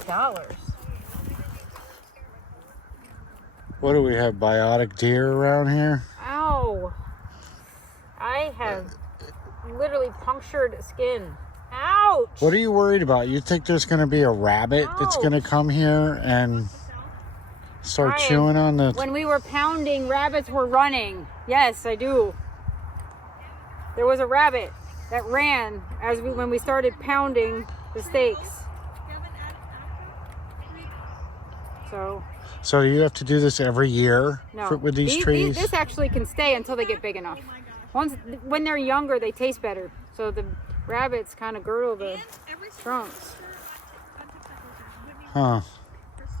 $9. What do we have? Biotic deer around here? Ow. I have literally punctured skin. Ouch. What are you worried about? You think there's going to be a rabbit that's going to come here and start chewing on the... When we were pounding, rabbits were running. Yes, I do. There was a rabbit that ran when we started pounding the steaks. So do you have to do this every year with these trees? This actually can stay until they get big enough. When they're younger, they taste better. So the rabbits kind of girdle the trunks. Huh.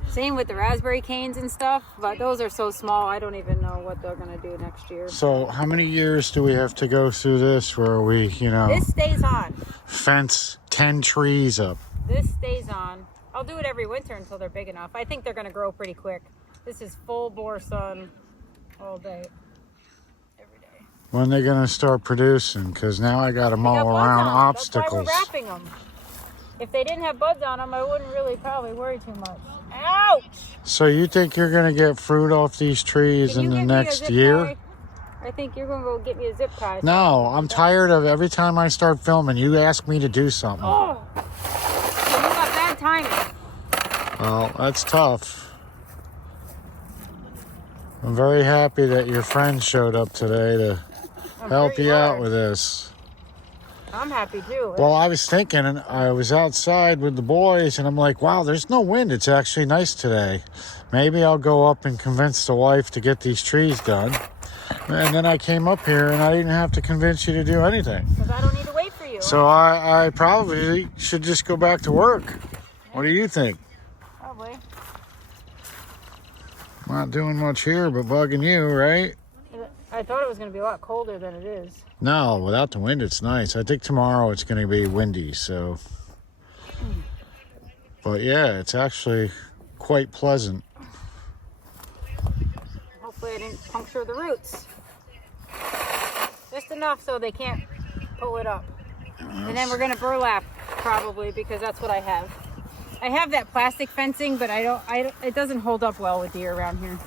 Same with the raspberry canes and stuff, but those are so small, I don't even know what they're going to do next year. So how many years do we have to go through this where we, This stays on. Fence 10 trees up? This stays on. I'll do it every winter until they're big enough. I think they're going to grow pretty quick. This is full bore sun all day, every day. When are they going to start producing? Because now I got them all around obstacles. That's why we're wrapping them. If they didn't have buds on them, I wouldn't really probably worry too much. Ouch! So you think you're going to get fruit off these trees in the next year? I think you're going to go get me a zip tie. No, I'm tired of every time I start filming, you ask me to do something. Oh, so you got bad timing. Well, that's tough. I'm very happy that your friend showed up today to help you out with this. I'm happy too. Well, I was thinking, and I was outside with the boys, and I'm like, wow, there's no wind. It's actually nice today. Maybe I'll go up and convince the wife to get these trees done. And then I came up here, and I didn't have to convince you to do anything. Because I don't need to wait for you. So I probably should just go back to work. What do you think? Probably. Not doing much here, but bugging you, right? I thought it was going to be a lot colder than it is. No, without the wind, it's nice. I think tomorrow it's going to be windy, so. But yeah, it's actually quite pleasant. Hopefully I didn't puncture the roots. Just enough so they can't pull it up. And then we're going to burlap probably because that's what I have. I have that plastic fencing, but it doesn't hold up well with deer around here.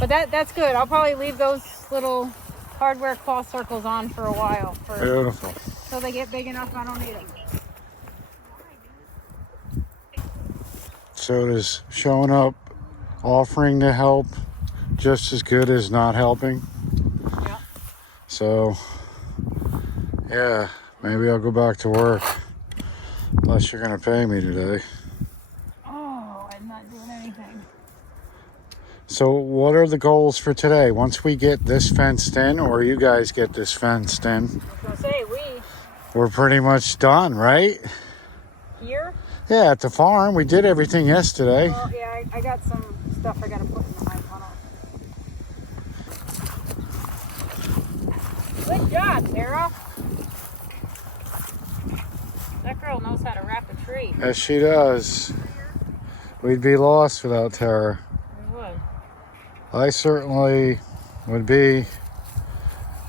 But that's good. I'll probably leave those little hardware claw circles on for a while. Beautiful. So they get big enough I don't need them. So does showing up, offering to help, just as good as not helping? Yeah. So, yeah, maybe I'll go back to work. Unless you're going to pay me today. Oh, I'm not doing anything. So what are the goals for today? Once we get this fenced in, or you guys get this fenced in, I was going to say, we're pretty much done, right? Here? Yeah, at the farm. We did everything yesterday. Well, yeah, I got some stuff I got to put in the high funnel. Good job, Tara. That girl knows how to wrap a tree. Yes, she does. We'd be lost without Tara. We would. I certainly would be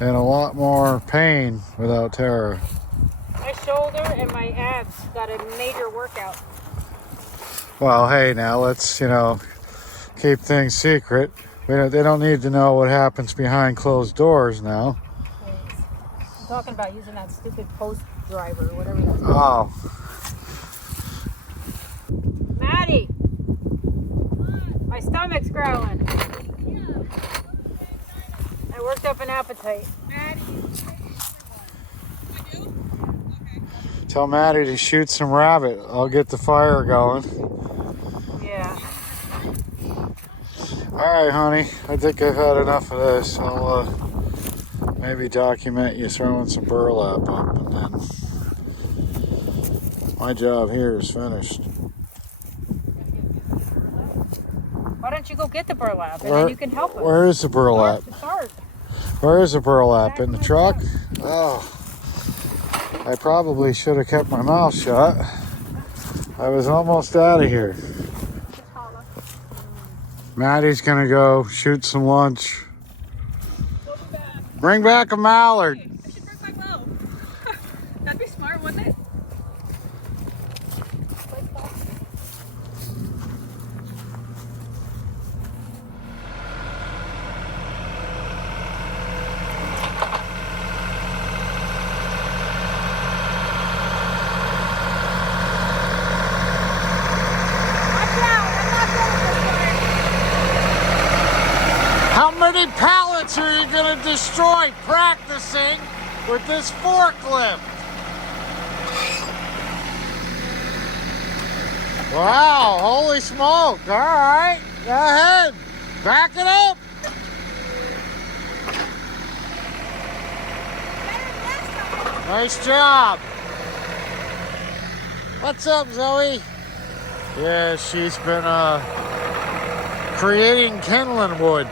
in a lot more pain without Tara. My shoulder and my abs got a major workout. Well, hey, now let's, keep things secret. They don't need to know what happens behind closed doors now. Please. I'm talking about using that stupid post driver or whatever that's Oh. called. Maddie! My stomach's growling. I worked up an appetite. Tell Maddie to shoot some rabbit. I'll get the fire going. Yeah. All right, honey. I think I've had enough of this. I'll maybe document you throwing some burlap up, and then my job here is finished. Why don't you go get the burlap and then you can help us? Where is the burlap? Start. Where is the burlap? In the truck? Oh. I probably should have kept my mouth shut. I was almost out of here. Maddie's gonna go shoot some lunch. Bring back a mallard. I should bring my bow. That'd be smart, wouldn't it? many pallets are you gonna destroy practicing with this forklift? Wow, holy smoke. All right, go ahead. Back it up. Nice job. What's up, Zoey? Yeah, she's been creating kindling wood.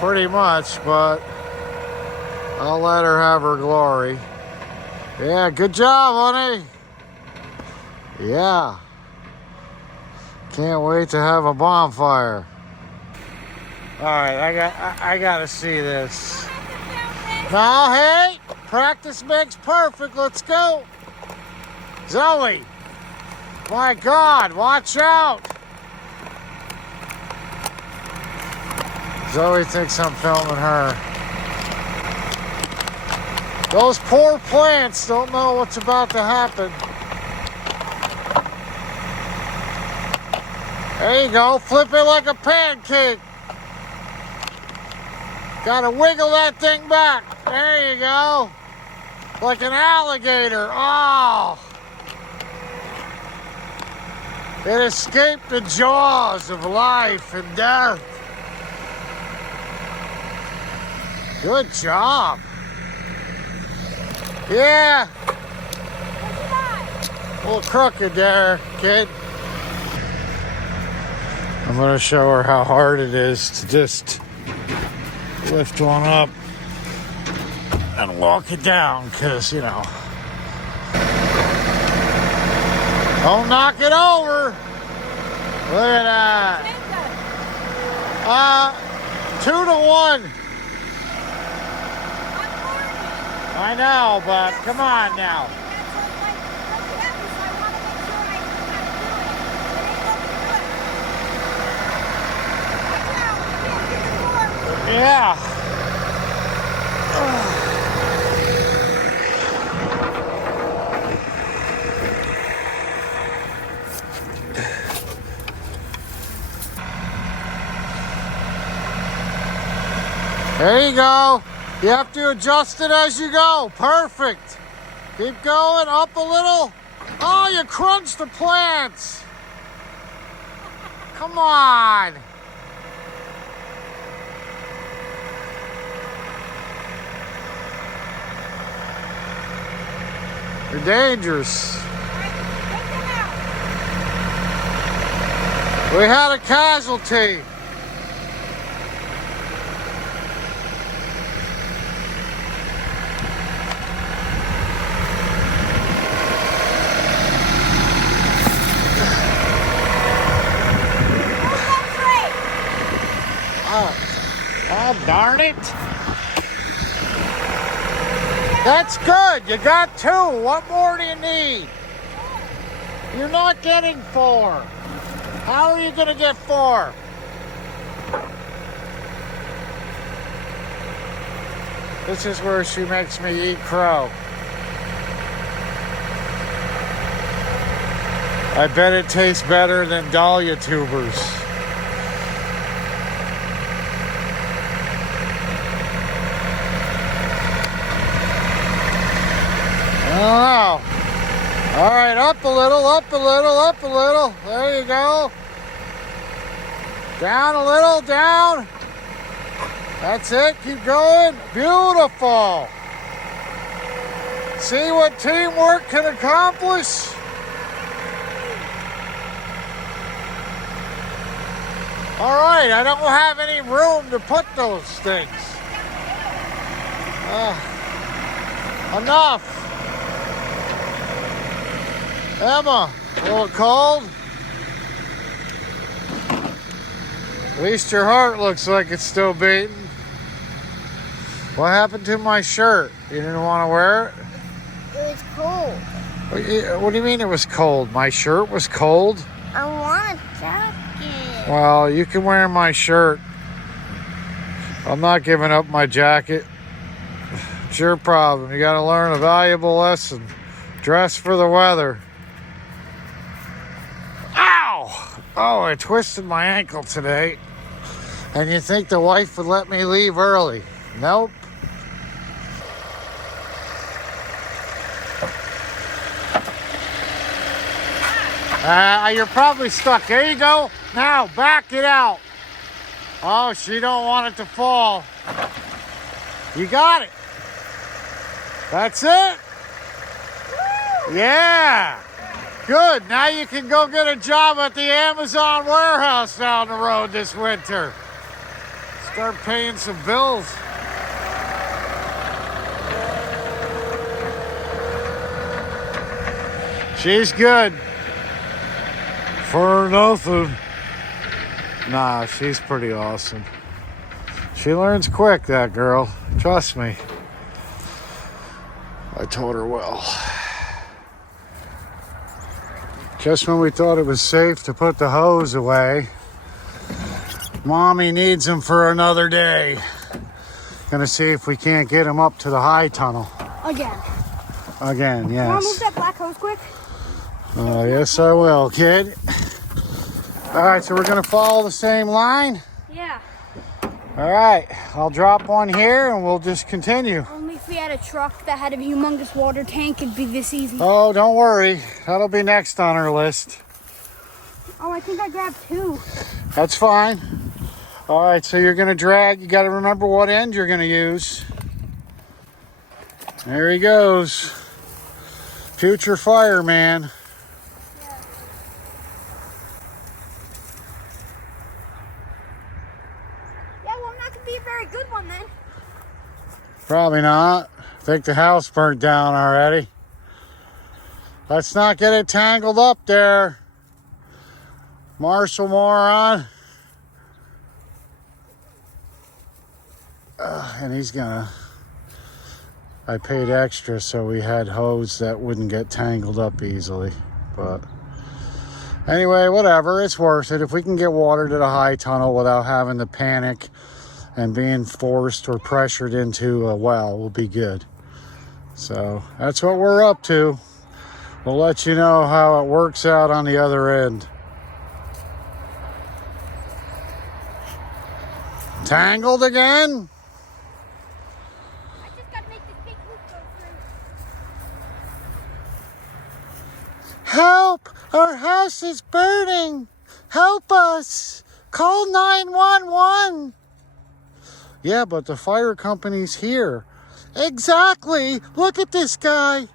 Pretty much, but I'll let her have her glory. Yeah, good job, honey. Yeah. Can't wait to have a bonfire. All right, I gotta see this. Now, hey, practice makes perfect. Let's go. Zoey, my God, watch out. Zoey thinks I'm filming her. Those poor plants don't know what's about to happen. There you go, flip it like a pancake. Gotta wiggle that thing back. There you go. Like an alligator. Oh. It escaped the jaws of life and death. Good job. Yeah. A little crooked there, kid. I'm gonna show her how hard it is to just lift one up and walk it down, because, you know, don't knock it over. Look at that. 2-to-1. I know, but come on now. Yeah. There you go. You have to adjust it as you go. Perfect. Keep going, up a little. Oh, you crunched the plants. Come on. You're dangerous. We had a casualty. Oh, darn it. That's good. You got 2. What more do you need? You're not getting 4. How are you going to get 4? This is where she makes me eat crow. I bet it tastes better than dahlia tubers. I don't know. All right, up a little, up a little, up a little. There you go. Down a little, down. That's it, keep going. Beautiful. See what teamwork can accomplish? All right, I don't have any room to put those things. Enough. Emma, a little cold? At least your heart looks like it's still beating. What happened to my shirt? You didn't want to wear it? It was cold. What do you mean it was cold? My shirt was cold? I want a jacket. Well, you can wear my shirt. I'm not giving up my jacket. It's your problem. You got to learn a valuable lesson. Dress for the weather. Ow! Oh, I twisted my ankle today. And you think the wife would let me leave early? Nope. You're probably stuck. There you go. Now, back it out. Oh, she don't want it to fall. You got it. That's it. Woo! Yeah. Good. Now you can go get a job at the Amazon warehouse down the road this winter. Start paying some bills. She's good. For nothing. Nah, she's pretty awesome. She learns quick, that girl. Trust me. I taught her well. Just when we thought it was safe to put the hose away, Mommy needs them for another day. Gonna see if we can't get them up to the high tunnel. Again. Again, yes. Wanna move that black hose quick? Yes, I will, kid. All right, so we're gonna follow the same line? Yeah. All right, I'll drop one here and we'll just continue. Only if we had a truck that had a humongous water tank, it'd be this easy. Oh, don't worry. That'll be next on our list. Oh, I think I grabbed 2. That's fine. All right, so you're gonna drag. You gotta remember what end you're gonna use. There he goes. Future fireman. Be a very good one then. Probably not. I think the house burnt down already. Let's not get it tangled up there. Marshall moron. And he's gonna... I paid extra so we had hose that wouldn't get tangled up easily. But anyway, whatever. It's worth it. If we can get water to the high tunnel without having to panic and being forced or pressured into a well, will be good. So that's what we're up to. We'll let you know how it works out on the other end. Tangled again? I just gotta make this big loop go through. Help! Our house is burning! Help us! Call 911! Yeah, but the fire company's here. Exactly! Look at this guy! It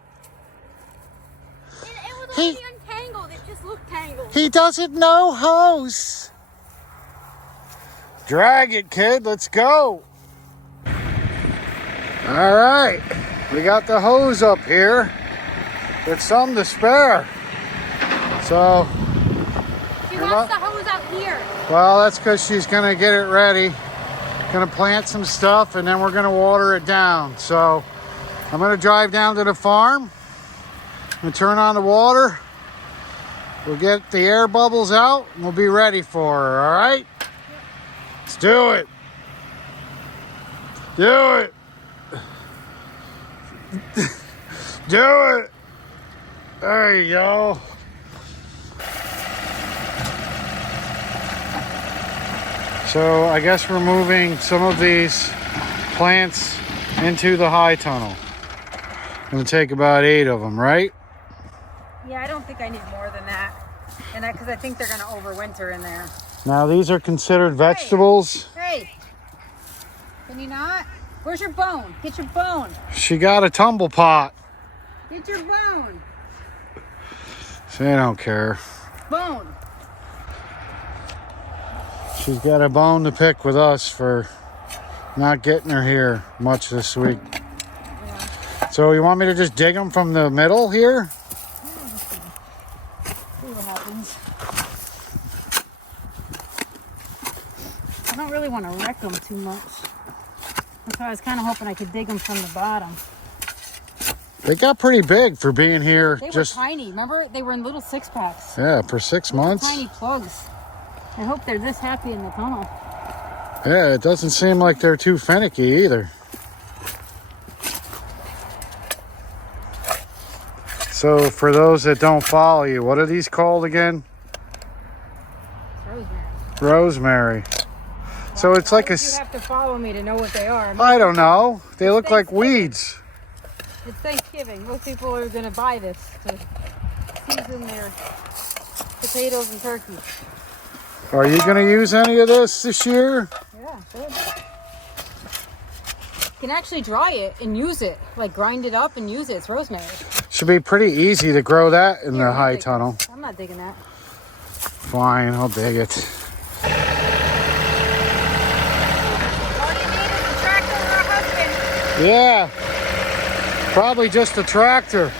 was already untangled. It just looked tangled. He doesn't know hose. Drag it, kid. Let's go. All right. We got the hose up here. There's some to spare. So. She wants the hose out here. Well, that's because she's going to get it ready. Going to plant some stuff and then we're going to water it down. So I'm going to drive down to the farm and turn on the water. We'll get the air bubbles out and we'll be ready for her, all right? Let's do it. Do it. Do it. There you go. So I guess we're moving some of these plants into the high tunnel. It'll take about 8 of them, right? Yeah, I don't think I need more than that. And because I think they're going to overwinter in there. Now these are considered vegetables. Hey, can you not? Where's your bone? Get your bone. She got a tumble pot. Get your bone. She don't care. Bone. She's got a bone to pick with us for not getting her here much this week. Yeah. So you want me to just dig them from the middle here? See what happens. I don't really want to wreck them too much. That's why I was kind of hoping I could dig them from the bottom. They got pretty big for being here. They just were tiny. Remember? They were in little 6-packs. Yeah, for 6 months. Tiny plugs. I hope they're this happy in the tunnel. Yeah, it doesn't seem like they're too finicky either. So for those that don't follow you, what are these called again? Rosemary. Rosemary. So it's like a. You have to follow me to know what they are. I don't know. They look like weeds. It's Thanksgiving. Most people are going to buy this to season their potatoes and turkey. Are you going to use any of this year? Yeah, good. You can actually dry it and use it. Like grind it up and use it. It's rosemary. Should be pretty easy to grow that in the high tunnel. I'm not digging that. Fine, I'll dig it. All you need is a tractor or a husband. Yeah, probably just a tractor.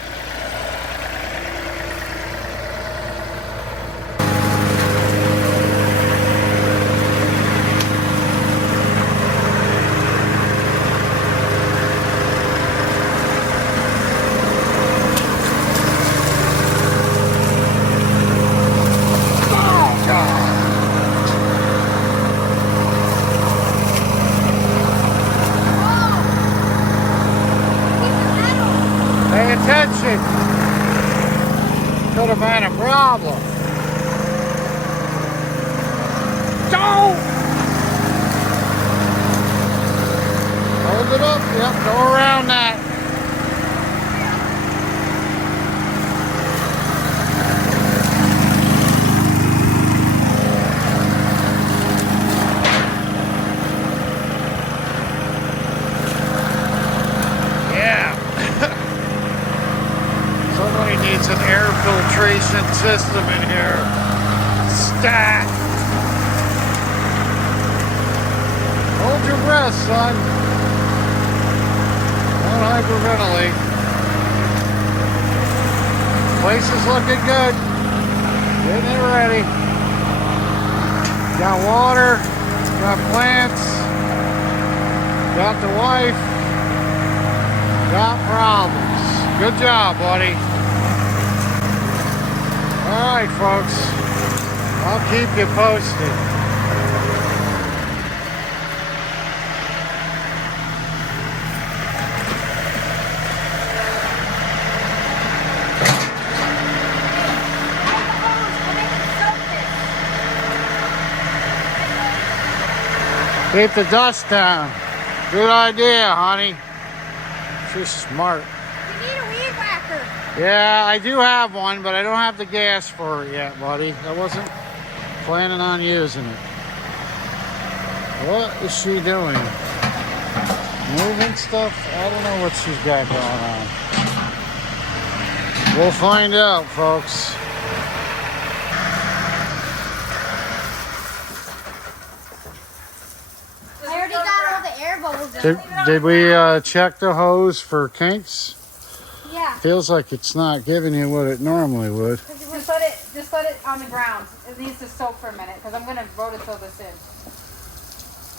Pay attention. Could have been a problem. Don't! Hold it up. Yep, go around that. Somebody needs an air filtration system in here. Stat! Hold your breath, son. Don't hyperventilate. Place is looking good. Getting it ready. Got water. Got plants. Got the wife. Got problems. Good job, buddy. All right, folks. I'll keep you posted. Keep the dust down. Good idea, honey. She's smart. You need a weed whacker. Yeah, I do have one, but I don't have the gas for it yet, buddy. I wasn't planning on using it. What is she doing? Moving stuff? I don't know what she's got going on. We'll find out, folks. I already got all the air bubbles out. Did we check the hose for kinks? Yeah. Feels like it's not giving you what it normally would. Just let it on the ground. It needs to soak for a minute because I'm going to rototill this in.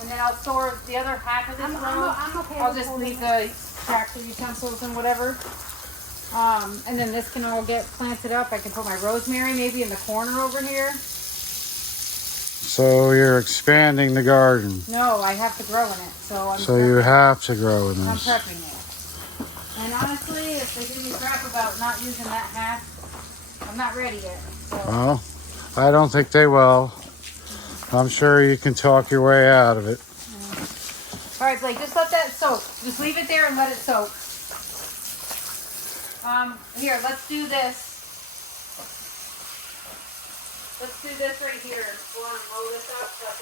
And then I'll store the other half of this row. I'm okay. I'll just leave the tractor utensils and whatever. And then this can all get planted up. I can put my rosemary maybe in the corner over here. So you're expanding the garden. No, I have to grow in it. So you have to grow in I'm this. prepping it. And honestly, if they give me crap about not using that half, I'm not ready yet. So. Well, I don't think they will. I'm sure you can talk your way out of it. All right, Blake, just let that soak. Just leave it there and let it soak. Here, let's do this. Let's do this right here. I want to mow this up so I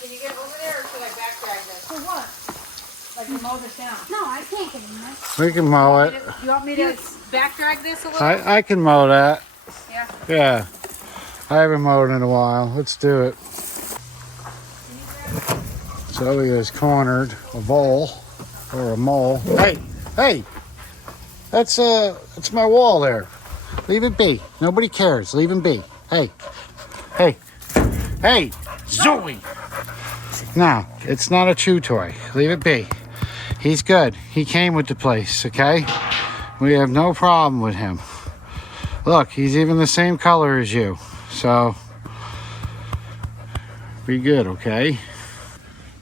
can you get over there or should I back drag this? For what? Like to mow this down? No, I can't get in there. We can mow it. You want me to back drag this a little? I can mow that. Yeah. Yeah. I haven't mowed in a while. Let's do it. Zoey has cornered a vole or a mole. Hey! That's my wall there. Leave it be. Nobody cares. Leave him be. Hey, Zoey! No, it's not a chew toy. Leave it be. He's good. He came with the place, okay? We have no problem with him. Look, he's even the same color as you. So, be good, okay?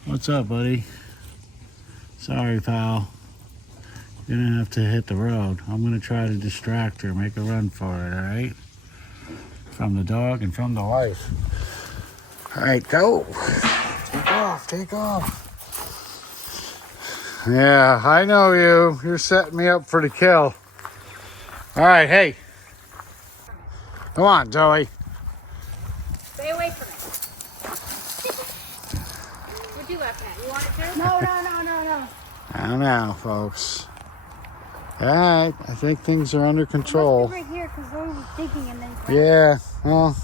What's up, buddy? Sorry, pal. You're gonna have to hit the road. I'm gonna try to distract her, make a run for it, all right? From the dog and from the wife. All right, go. Take off, take off. Yeah, I know you. You're setting me up for the kill. All right, hey. Come on, Zoey. Stay away from it. What'd you laugh at? You want it too? No. I don't know, folks. All right, I think things are under control. Right here, because Zoey was digging and then. Yeah, well,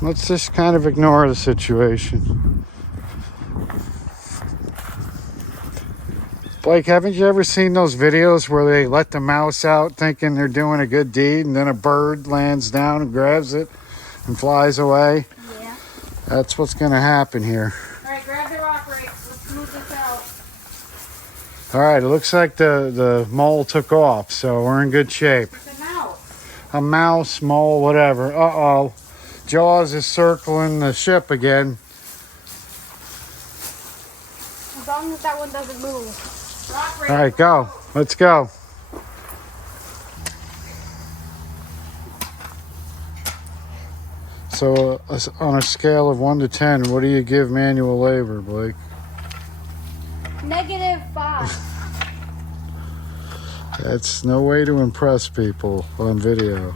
let's just kind of ignore the situation. Blake, haven't you ever seen those videos where they let the mouse out thinking they're doing a good deed and then a bird lands down and grabs it and flies away? Yeah. That's what's going to happen here. All right, grab the rock rake. Let's move this out. All right, it looks like the mole took off, so we're in good shape. It's a mouse. A mouse, mole, whatever. Uh-oh. Jaws is circling the ship again. As long as that one doesn't move. Rock rake. All right, go. Let's go. So on a scale of 1 to 10, what do you give manual labor, Blake? -5. That's no way to impress people on video. It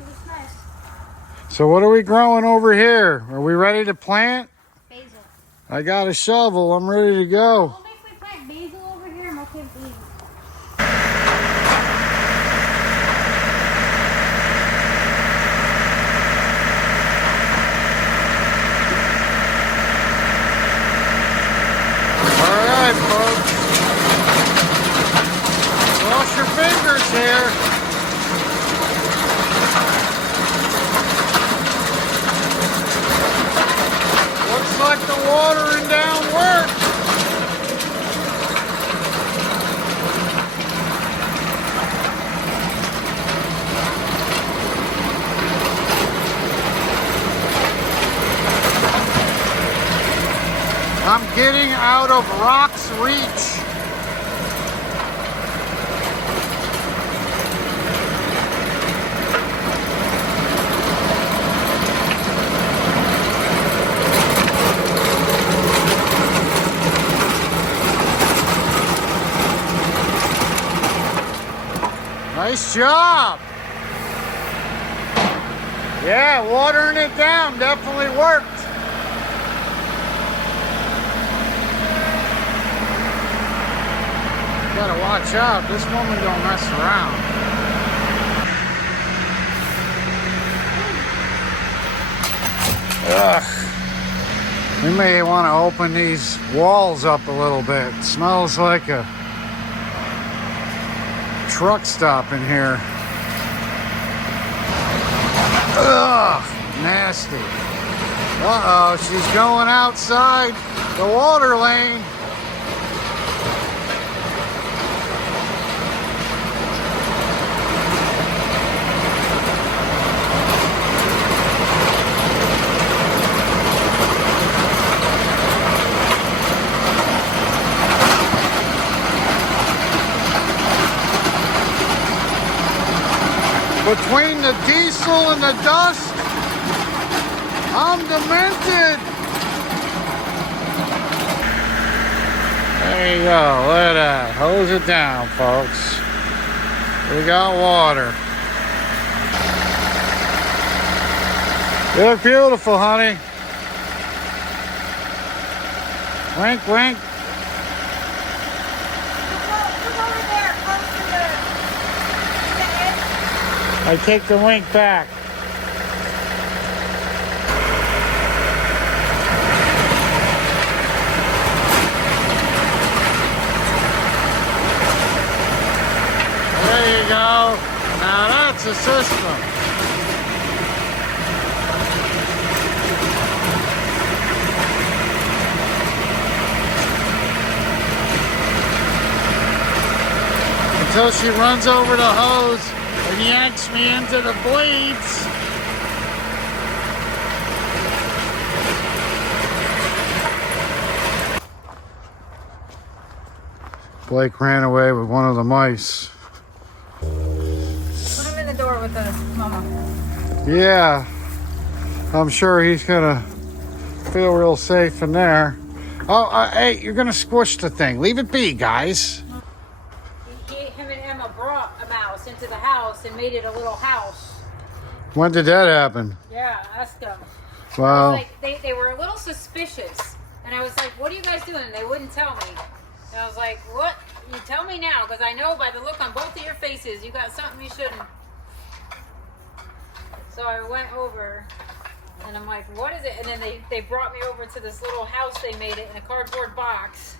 was nice. So what are we growing over here? Are we ready to plant? Basil. I got a shovel. I'm ready to go. Well, if we plant basil over here, I'm okay with basil. All right, folks. Cross your fingers here. Looks like the watering down worked. I'm getting out of rock's reach. Nice job. Yeah, watering it down definitely worked. Gotta watch out. This woman don't mess around. Ugh. We may want to open these walls up a little bit. It smells like a truck stop in here. Ugh, nasty. Uh-oh, she's going outside the water lane. Between the diesel and the dust, I'm demented. There you go, look at that. Hose it down, folks. We got water. You look beautiful, honey. Wink, wink. Come over there, close to the edge. I take the wink back. There you go. Now that's a system. Until she runs over the hose and yanks me into the blades. Blake ran away with one of the mice. Put him in the door with us, Mama. Yeah, I'm sure he's gonna feel real safe in there. Oh, hey, you're gonna squish the thing. Leave it be, guys. Him and Emma brought a mouse into the house and made it a little house. When did that happen? Yeah, ask them. Well, Like, they were a little suspicious. And I was like, what are you guys doing? And they wouldn't tell me. And I was like, what? You tell me now, because I know by the look on both of your faces, you got something you shouldn't. So I went over, and I'm like, what is it? And then they brought me over to this little house. They made it in a cardboard box.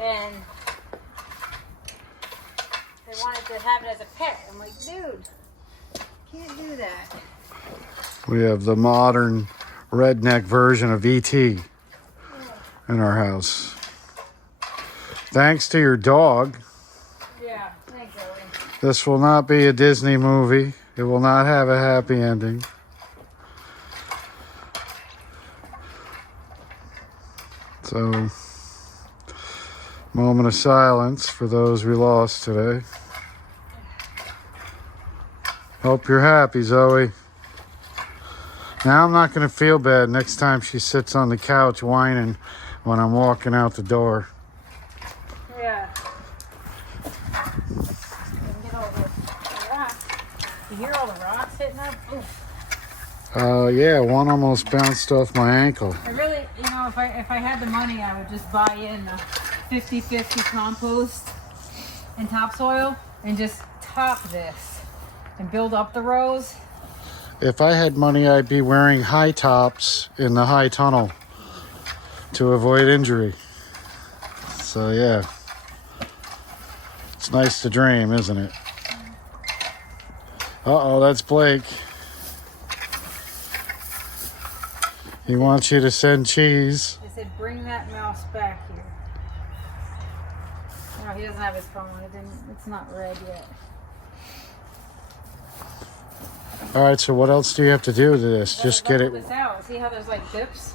And they wanted to have it as a pet. I'm like, dude, can't do that. we have the modern redneck version of E.T. in our house. Thanks to your dog. Yeah, thanks, Zoey. This will not be a Disney movie. It will not have a happy ending. So, moment of silence for those we lost today. Hope you're happy, Zoey. Now I'm not going to feel bad next time she sits on the couch whining when I'm walking out the door. Yeah. Get all the rocks. You hear all the rocks hitting up? Oof. Yeah, one almost bounced off my ankle. I really, if I had the money, I would just buy in a 50-50 compost and topsoil and just top this and build up the rows. If I had money, I'd be wearing high tops in the high tunnel to avoid injury. So yeah, it's nice to dream, isn't it? Uh-oh, that's Blake. He wants you to send cheese. I said, bring that mouse back here. No, he doesn't have his phone. It's not red yet. All right, so what else do you have to do to this? Just get it. This out. See how there's like dips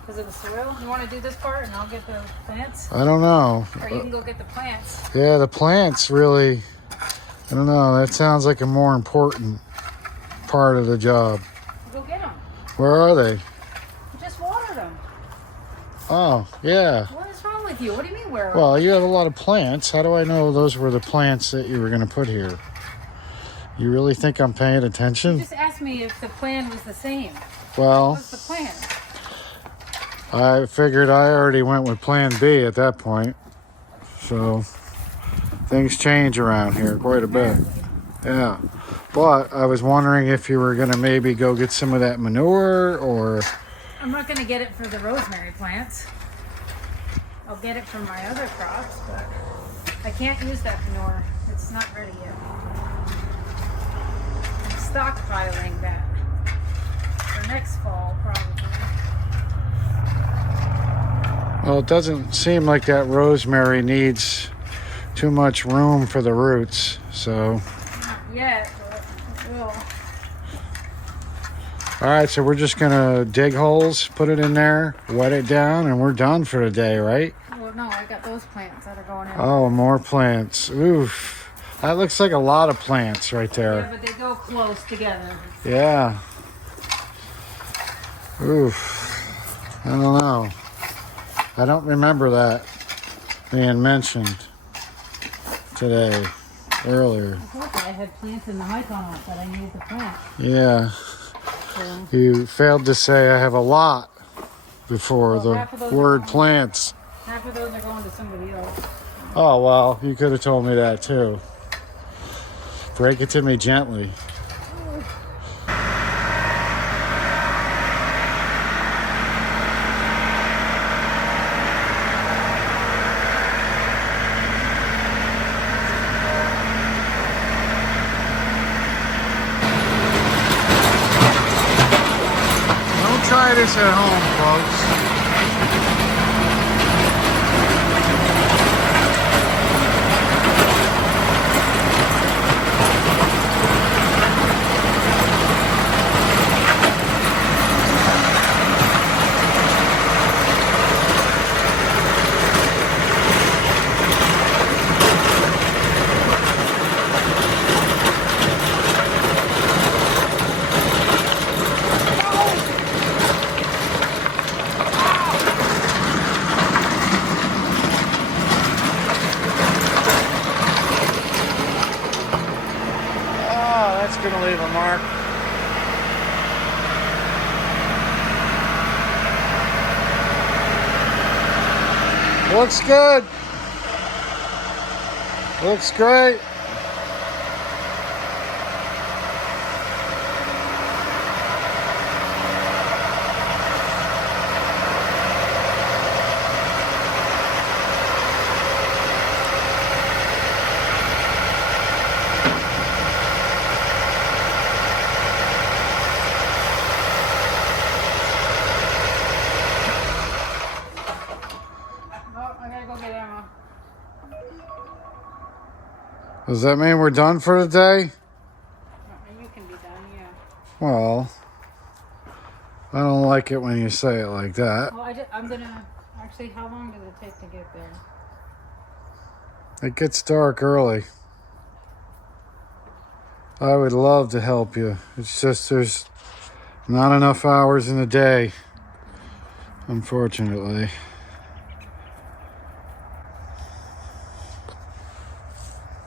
because of the soil? You want to do this part and I'll get the plants? I don't know. Or you can go get the plants. Yeah, the plants really, I don't know. That sounds like a more important part of the job. Go get them. Where are they? You just watered them. Oh, yeah. What is wrong with you? What do you mean where? Well, you have a lot of plants. How do I know those were the plants that you were going to put here? You really think I'm paying You attention? just asked me if the plan was the same. Well, What's the plan? I figured I already went with plan B at that point. So things change around here quite a bit. Yeah. But I was wondering if you were going to maybe go get some of that manure or... I'm not going to get it for the rosemary plants. I'll get it from my other crops, but I can't use that manure. It's not ready yet. I'm stockpiling that for next fall, probably. Well, it doesn't seem like that rosemary needs too much room for the roots, so... Not yet, but it will. All right, so we're just going to dig holes, put it in there, wet it down, and we're done for the day, right? Well, no, I got those plants that are going in. Oh, more plants. Oof. That looks like a lot of plants right Yeah, there. but they go close together. Yeah. Oof. I don't know. I don't remember that being mentioned today, earlier. I thought I had plants in the high tunnel that I needed to plant. Yeah. So, You failed to say I have a lot before Well, half of the those are word gone. plants. half of those are going to somebody else. Oh, well, you could have told me that too. Break it to me gently. Don't try this at home, folks. Don't leave a mark. Looks good. Looks great. Oh, I gotta go get ammo. Does that mean we're done for the day? You can be done, yeah. Well, I don't like it when you say it like that. Well, I'm gonna... Actually, how long does it take to get there? It gets dark early. I would love to help you. It's just there's not enough hours in the day, unfortunately.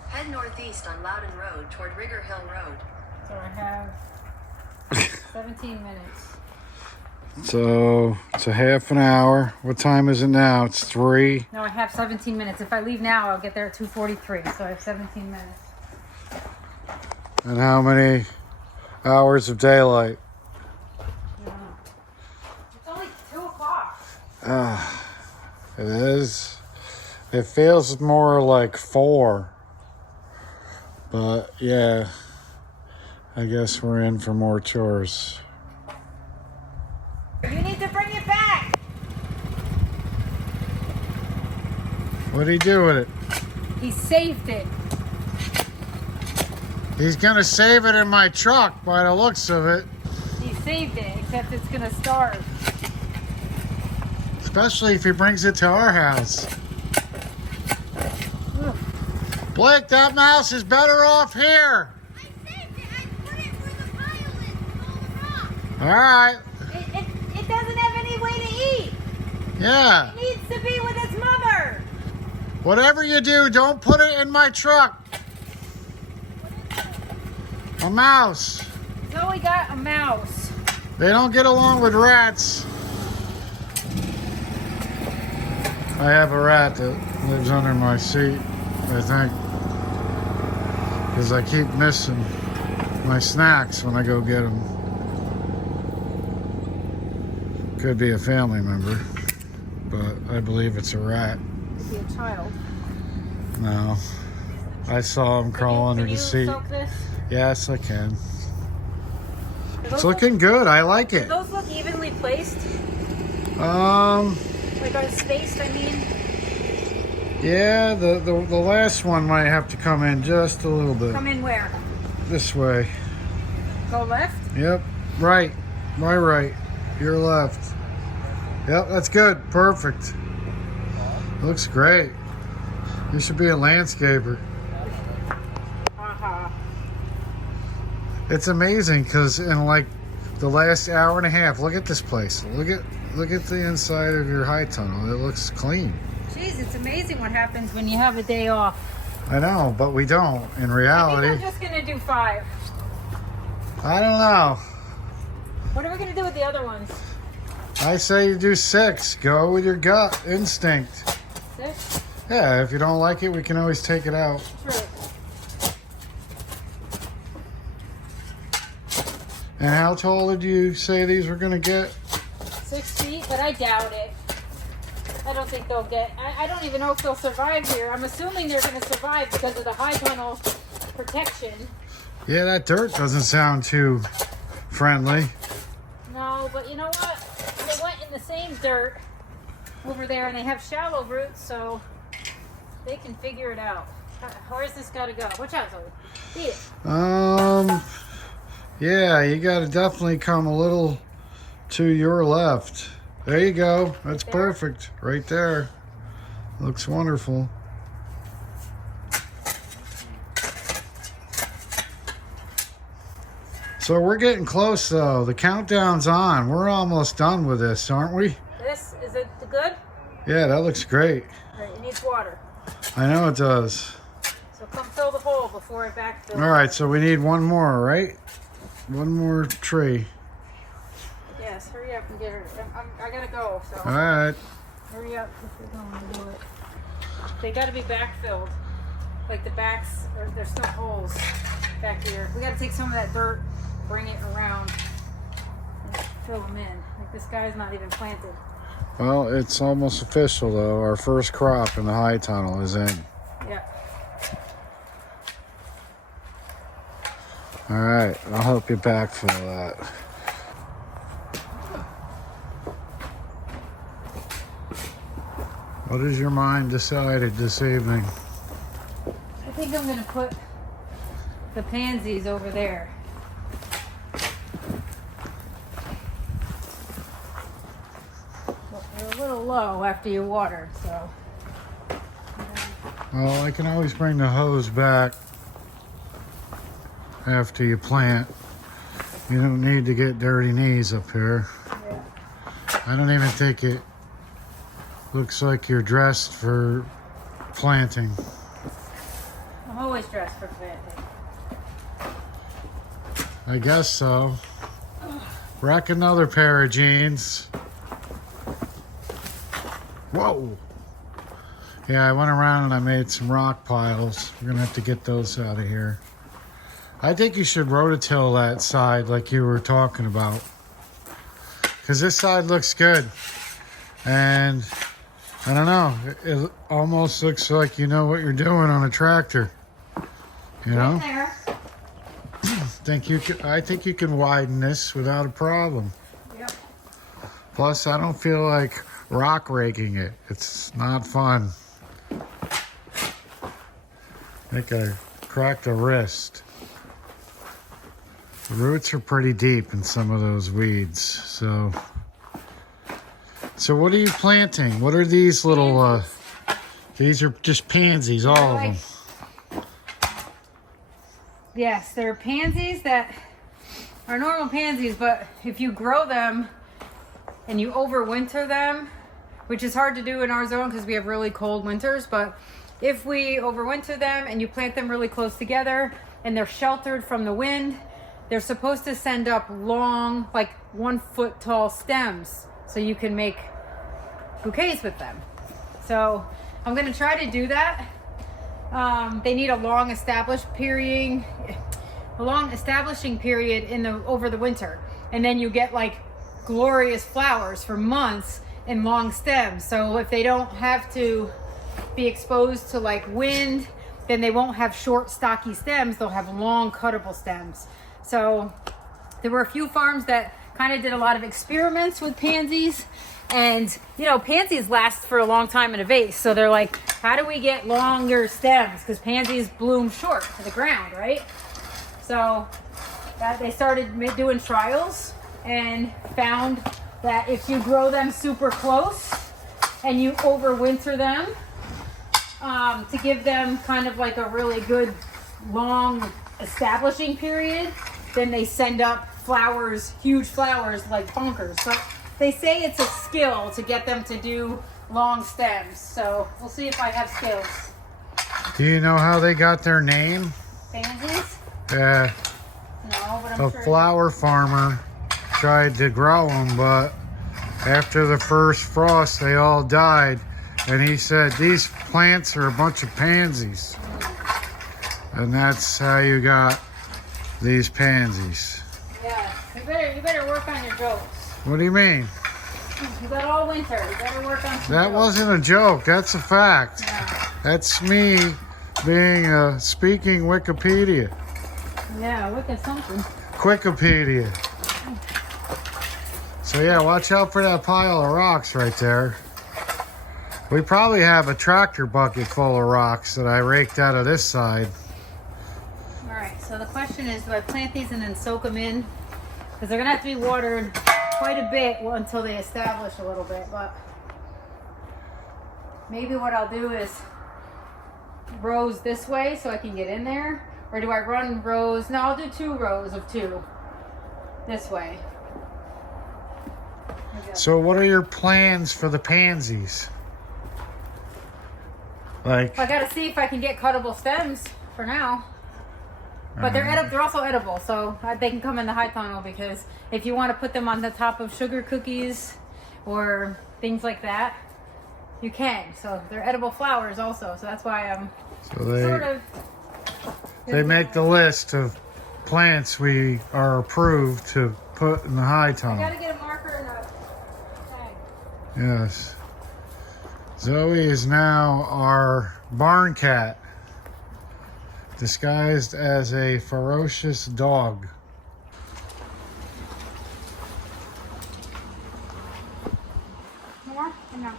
Head northeast on Loudon Road toward Rigger Hill Road. So I have 17 minutes. So it's a half an hour. What time is it now? It's 3. No, I have 17 minutes. If I leave now, I'll get there at 2:43. So I have 17 minutes. And how many hours of daylight? Yeah. It's only 2 o'clock. It is. It feels more like 4. But yeah, I guess we're in for more chores. You need to bring it back. What'd he do with it? He saved it. He's gonna save it in my truck by the looks of it. He saved it, except it's gonna starve. Especially if he brings it to our house. Ugh. Blake, that mouse is better off here. I saved it. I put it where the pile is with all the rocks. All right. It doesn't have any way to eat. Yeah. It needs to be with its mother. Whatever you do, don't put it in my truck. A mouse. Zoe got a mouse. They don't get along with rats. I have a rat that lives under my seat, I think. Because I keep missing my snacks when I go get them. Could be a family member, but I believe it's a rat. Could be a child. No. I saw him crawl under the seat. Soak this? Yes, I can. Do It's those looking good. I like Do it. those look evenly placed? Like are spaced, I mean? Yeah, the last one might have to come in just a little bit. Come in where? This way. Go left? Yep. Right. My right. Your left. Yep, that's good. Perfect. Looks great. You should be a landscaper. Uh-huh. It's amazing because in like the last hour and a half, look at this place. Look at the inside of your high tunnel. It looks clean. Jeez, it's amazing what happens when you have a day off. I know, but we don't in I reality. think I'm just gonna do 5. I don't know. What are we gonna do with the other ones? I say you do 6. Go with your gut instinct. 6? Yeah, if you don't like it, we can always take it out. True. And how tall did you say these were gonna get? 6 feet, but I doubt it. I don't think they'll get... I don't even know if they'll survive here. I'm assuming they're going to survive because of the high tunnel protection. Yeah, that dirt doesn't sound too friendly. No, but you know what? They went in the same dirt over there, and they have shallow roots, so they can figure it out. Where's this got to go? Watch out, Zoe. See it. Yeah, you got to definitely come a little to your left. There you go. That's perfect. Right there. Looks wonderful. So we're getting close though. The countdown's on. We're almost done with this, aren't we? This, is it good? Yeah, that looks great. All right, it needs water. I know it does. So come fill fill the hole before I backfill. All right, so we need one more, right? One more tree. Yes, hurry up and get her. I gotta go, so All right. hurry up if you're going to do it. They gotta be backfilled. Like the backs, there's still holes back here. We gotta take some of that dirt, bring it around, and fill them in. Like this guy's not even planted. Well, it's almost official, though. Our first crop in the high tunnel is in. Yeah. All right, I'll help you backfill that. What has your mind decided this evening? I think I'm gonna put the pansies over there. Well, they're a little low after you water, so. Well, I can always bring the hose back after you plant. You don't need to get dirty knees up here. Yeah. I don't even think it looks like you're dressed for planting. I'm always dressed for planting. I guess so. Rack another pair of jeans. Whoa. Yeah, I went around and I made some rock piles. We're gonna have to get those out of here. I think you should rototill that side like you were talking about. Because this side looks good. And I don't know, it almost looks like you know what you're doing on a tractor. You know? There. I think you can widen this without a problem. Yep. Plus, I don't feel like rock raking it. It's not fun. I think I cracked a wrist. The roots are pretty deep in some of those weeds. So what are you planting? What are these little, these are just pansies, all of them. Yes, they're pansies that are normal pansies, but if you grow them and you overwinter them, which is hard to do in our zone because we have really cold winters, but if we overwinter them and you plant them really close together and they're sheltered from the wind, they're supposed to send up long, like 1 foot tall stems so you can make bouquets with them. So I'm gonna try to do that. They need a long establishing period over the winter, and then you get like glorious flowers for months and long stems. So if they don't have to be exposed to like wind, then they won't have short stocky stems. They'll have long cuttable stems. So there were a few farms that kind of did a lot of experiments with pansies. And, you know, pansies last for a long time in a vase. So they're like, how do we get longer stems? Because pansies bloom short to the ground, right? So they started doing trials and found that if you grow them super close and you overwinter them to give them kind of like a really good long establishing period, then they send up flowers, huge flowers like bonkers. But they say it's a skill to get them to do long stems. So we'll see if I have skills. Do you know how they got their name? Pansies? Yeah. No, but I'm A sure. flower farmer tried to grow them, but after the first frost, they all died. And he said, these plants are a bunch of pansies. And that's how you got these pansies. Yeah, you better work on your jokes. What do you mean? You got all winter. You better work on some That jokes. wasn't a joke. That's a fact. Yeah. That's me being speaking Wikipedia. Yeah, look at something. Quickopedia. So yeah, watch out for that pile of rocks right there. We probably have a tractor bucket full of rocks that I raked out of this side. All right, so the question is, do I plant these and then soak them in? Because they're going to have to be watered quite a bit until they establish a little bit. But maybe what I'll do is rows this way so I can get in there. Or do I run rows? No, I'll do 2 rows of 2 this way. So what are your plans for the pansies? Like, I got to see if I can get cuttable stems for now. But they're also edible, so they can come in the high tunnel, because if you want to put them on the top of sugar cookies or things like that, you can. So they're edible flowers also. So that's why I'm sort of. They make the list of plants we are approved to put in the high I tunnel. gotta get a marker and a tag. Yes. Zoe is now our barn cat, disguised as a ferocious dog. More? Or no?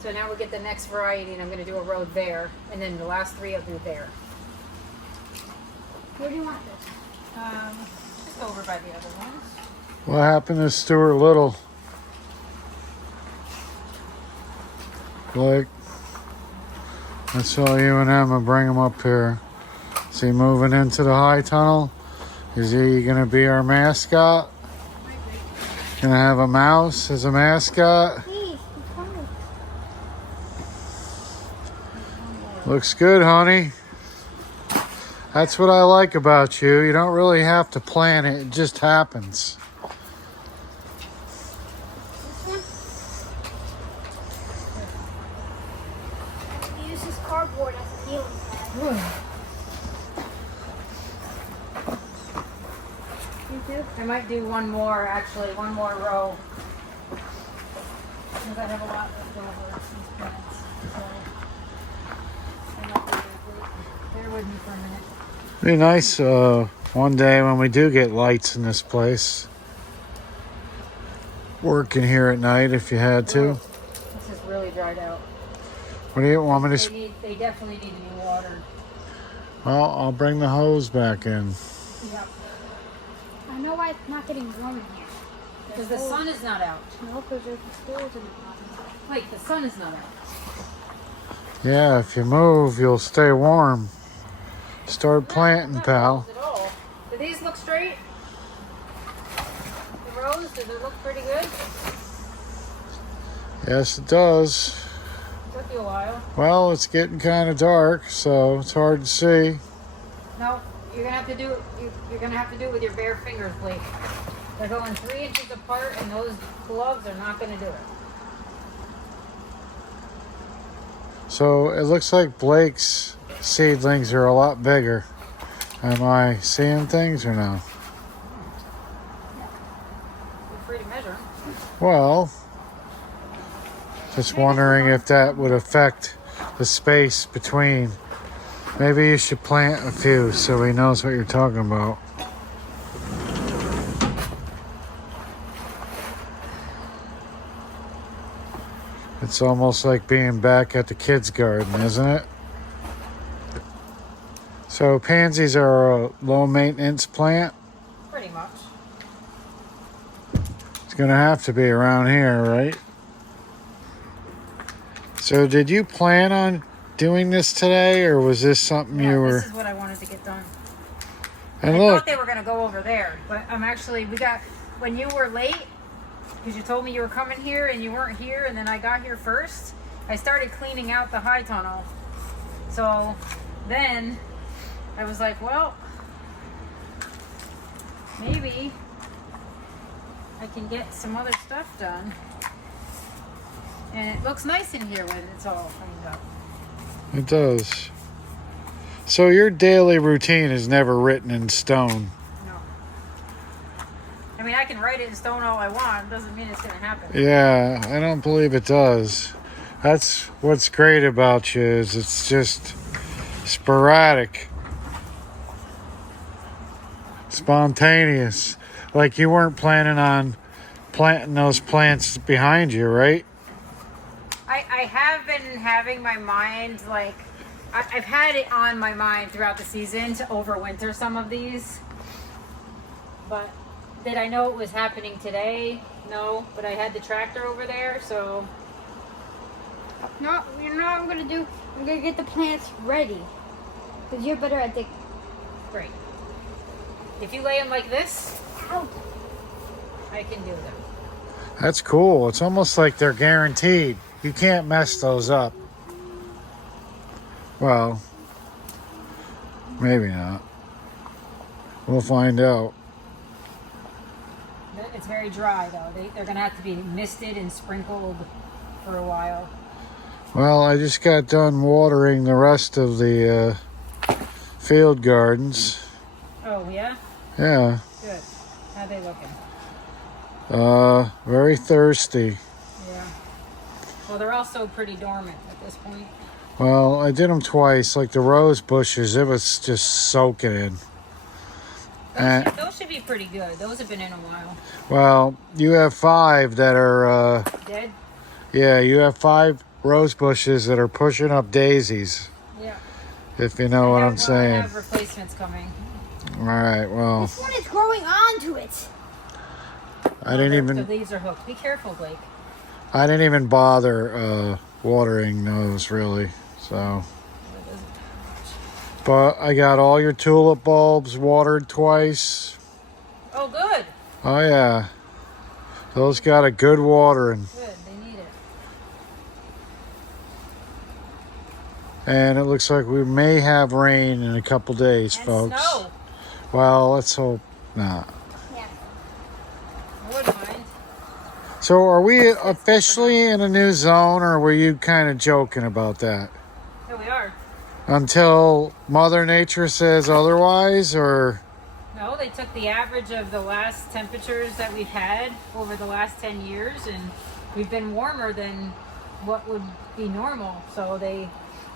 So now we get the next variety, and I'm going to do a row there, and then the last 3 I'll do there. Where do you want this? Just over by the other ones. What happened to Stuart Little? Blake, I saw you and Emma bring him up here. Is he moving into the high tunnel? Is he going to be our mascot? Gonna have a mouse as a mascot? Hey, it's coming. Looks good, honey. That's what I like about you. You don't really have to plan it. It just happens. Use this cardboard as a healing pad. I might do one more, actually, one more row. Because I have a lot left over these plants. So I might be able to bear with me for a minute. Be nice one day when we do get lights in this place. Working here at night if you had to. This is really dried out. What do you want me to... They definitely need to be watered. Well, I'll bring the hose back in. Yep. I know why it's not getting warm in here. Because the sun is not out. No, because there's holes in the bottom. Wait, the sun is not out. Yeah, if you move, you'll stay warm. Start planting, pal. At all. Do these look straight? The rows, does it look pretty good? Yes, it does. Took you a while. Well, it's getting kind of dark, so it's hard to see. No, you're gonna have to do it. You're gonna have to do it with your bare fingers, Blake. They're going 3 inches apart, and those gloves are not gonna do it. So it looks like Blake's seedlings are a lot bigger. Am I seeing things or no? You're free to measure. Well, just wondering if that would affect the space between. Maybe you should plant a few so he knows what you're talking about. It's almost like being back at the kids' garden, isn't it? So pansies are a low maintenance plant. Pretty much. It's gonna have to be around here, right? So did you plan on doing this today, or was this something Yeah, you were... this is what I wanted to get done. And I look, thought they were gonna go over there, but when you were late, because you told me you were coming here and you weren't here, and then I got here first, I started cleaning out the high tunnel. So then I was like, well, maybe I can get some other stuff done. And it looks nice in here when it's all cleaned up. it does. So your daily routine is never written in stone. No. I mean, I can write it in stone all I want. It doesn't mean it's going to happen. Yeah, I don't believe it does. That's what's great about you, is it's just sporadic. Spontaneous. Like you weren't planning on planting those plants behind you, right? I have been having my mind, like, I've had it on my mind throughout the season to overwinter some of these. But did I know it was happening today? No, but I had the tractor over there, so... No, you know what I'm gonna do? I'm gonna get the plants ready. Because you're better at digging. Great. If you lay them like this, Ow. I can do them. That's cool. It's almost like they're guaranteed. You can't mess those up. Well, Maybe not. We'll find out. It's very dry though. They're gonna have to be misted and sprinkled for a while. Well, I just got done watering the rest of the field gardens. Oh yeah? Yeah. Good. How they looking? Very thirsty. Yeah. Well, they're also pretty dormant at this point. Well, I did them twice. Like the rose bushes, it was just soaking in. Those should be pretty good. Those have been in a while. Well, you have 5 that are... Dead? Yeah, you have 5 rose bushes that are pushing up daisies. Yeah. If you know what I'm I saying. have replacements coming. All right, well... This one is growing onto it. I didn't even... The leaves are hooked. Be careful, Blake. I didn't even bother watering those, really. So... But I got all your tulip bulbs watered twice. Oh, good. Oh, yeah. Those got a good watering. Good. They need it. And it looks like we may have rain in a couple days, And folks. snow. Well, let's hope not. Yeah. I wouldn't mind. So are we officially in a new zone, or were you kind of joking about that? Here we are. Until Mother Nature says otherwise, or... No, they took the average of the last temperatures that we've had over the last 10 years, and we've been warmer than what would be normal. So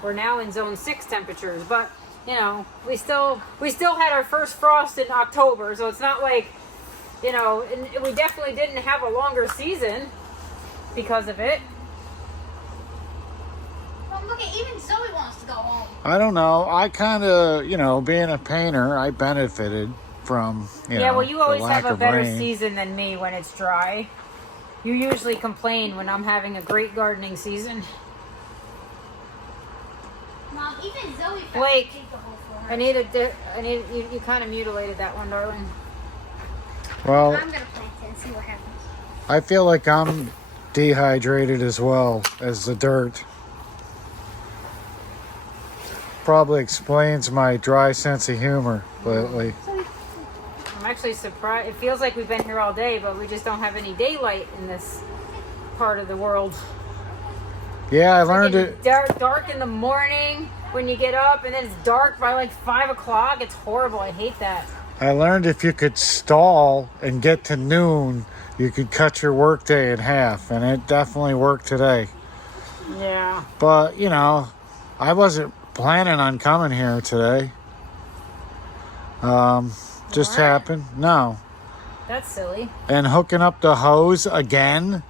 we're now in zone 6 temperatures, but you know, we still had our first frost in October, so it's not like, you know, and we definitely didn't have a longer season because of it. Well, look at even Zoe wants to go home. I don't know. I kind of, you know, being a painter, I benefited from, you know, Well, you always the lack have a of better rain. season than me when it's dry. You usually complain when I'm having a great gardening season. Mom, even Zoe felt Blake, to dig the hole for her. you kind of mutilated that one, darling. Well, I'm gonna plant it and see what happens. I feel like I'm dehydrated as well as the dirt. Probably explains my dry sense of humor lately. I'm actually surprised. It feels like we've been here all day, but we just don't have any daylight in this part of the world. Yeah, I learned It's it. dark in the morning when you get up, and then it's dark by like 5 o'clock. It's horrible. I hate that. I learned if you could stall and get to noon, you could cut your workday in half, and it definitely worked today. Yeah. But, you know, I wasn't planning on coming here today. Just Why? happened. No. That's silly. And hooking up the hose again.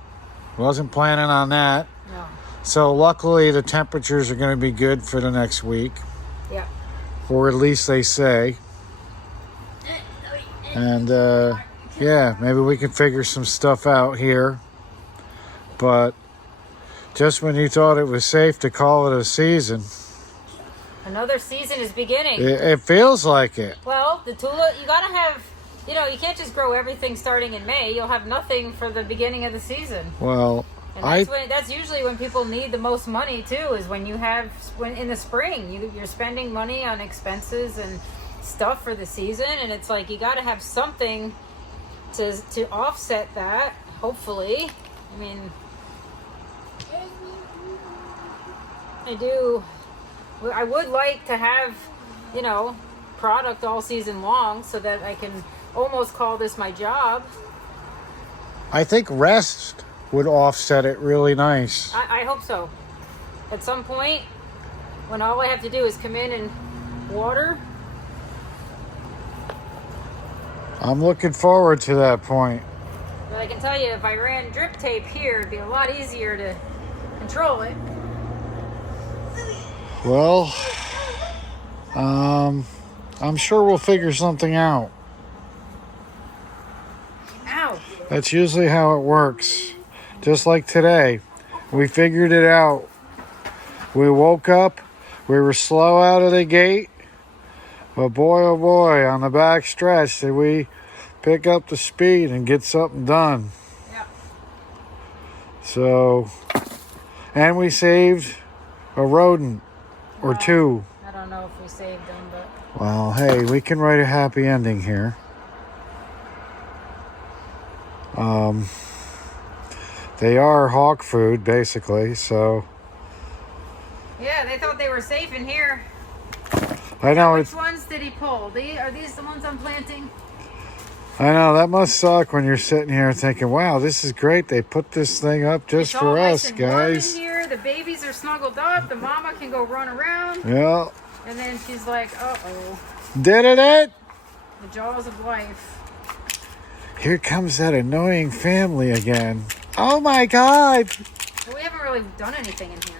Wasn't planning on that. No. So luckily the temperatures are going to be good for the next week. Yeah. Or at least they say. And yeah, maybe we can figure some stuff out here. But just when you thought it was safe to call it a season, Another season is beginning. it feels like it. Well, the tulip, you gotta have, you know, you can't just grow everything starting in May. You'll have nothing for the beginning of the season. Well, And that's usually when people need the most money too, is when in the spring, you're spending money on expenses and stuff for the season, and it's like you gotta have something to offset that, hopefully. I mean, I would like to have, you know, product all season long so that I can almost call this my job. I think rest would offset it really nice. I hope so. At some point, when all I have to do is come in and water. I'm looking forward to that point. But I can tell you, if I ran drip tape here, it'd be a lot easier to control it. Well, I'm sure we'll figure something out. Ow! That's usually how it works. Just like today, we figured it out. We woke up, we were slow out of the gate, but boy oh boy, on the back stretch did we pick up the speed and get something done. Yep. So, and we saved a rodent or two. I don't know if we saved them, but Well, hey, we can write a happy ending here. They are hawk food, basically, so... Yeah, they thought they were safe in here. I know Which it's... ones did he pull? Are these the ones I'm planting? I know, that must suck when you're sitting here thinking, wow, this is great. They put this thing up just It's for all us, nice and warm guys. in here. The babies are snuggled up. The mama can go run around. Yeah. And then she's like, uh-oh. Did it? The jaws of life. Here comes that annoying family again. Oh my God. Well, we haven't really done anything in here.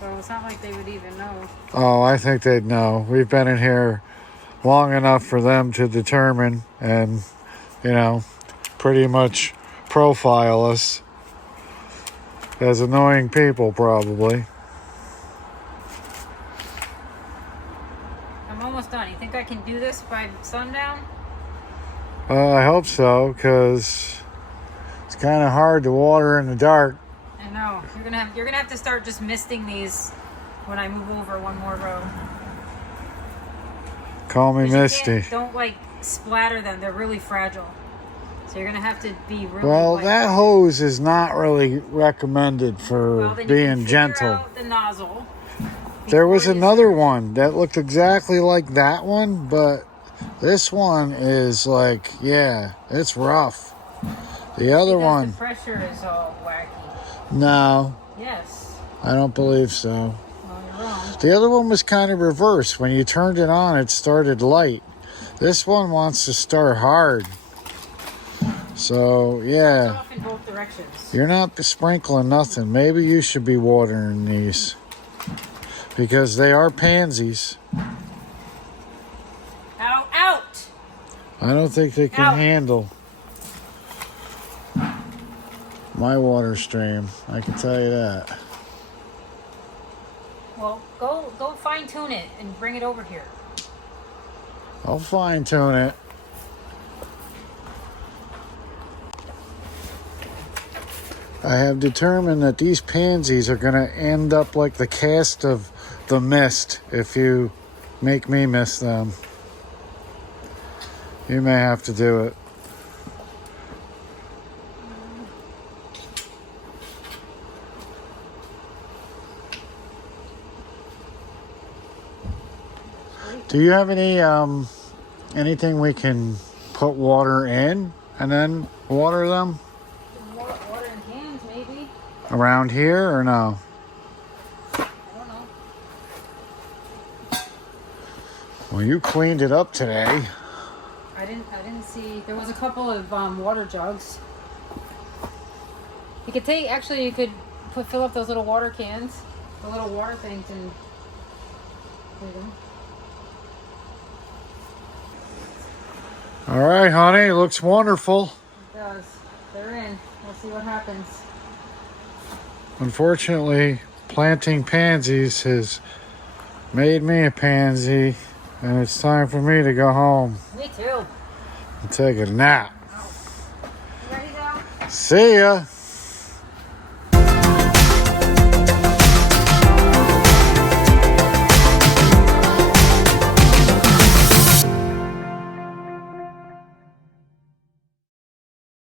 So it's not like they would even know. Oh, I think they'd know. We've been in here long enough for them to determine and, you know, pretty much profile us as annoying people, probably. I'm almost done. You think I can do this by sundown? I hope so, because it's kind of hard to water in the dark. I know. You're gonna have to start just misting these when I move over one more row. Call me 'Cause you Misty. don't like splatter them. They're really fragile. So you're gonna have to be really Well, like, that hose is not really recommended for well, then you being can figure gentle. out the nozzle. There was before you another start. one that looked exactly like that one, but this one is like, yeah, it's rough. The other Because one, the pressure is all wacky. no, Yes. I don't believe so. Well, you're wrong. The other one was kind of reversed. When you turned it on, it started light. This one wants to start hard. So, It's yeah, off in both directions. you're not sprinkling nothing. Maybe you should be watering these because they are pansies. Out! I don't think they can Out. handle my water stream. I can tell you that. Well, go fine tune it and bring it over here. I'll fine tune it. I have determined that these pansies are going to end up like the cast of The Mist if you make me miss them. You may have to do it. Do you have any anything we can put water in and then water them Water in cans, maybe. around here or no? I don't know. Well, you cleaned it up today. I didn't see. There was a couple of water jugs. You could you could fill up those little water cans, the little water things, and there you go. All right, honey, looks wonderful. It does. They're in. We'll see what happens. Unfortunately, planting pansies has made me a pansy, and it's time for me to go home Me too. and take a nap. You ready though? See ya.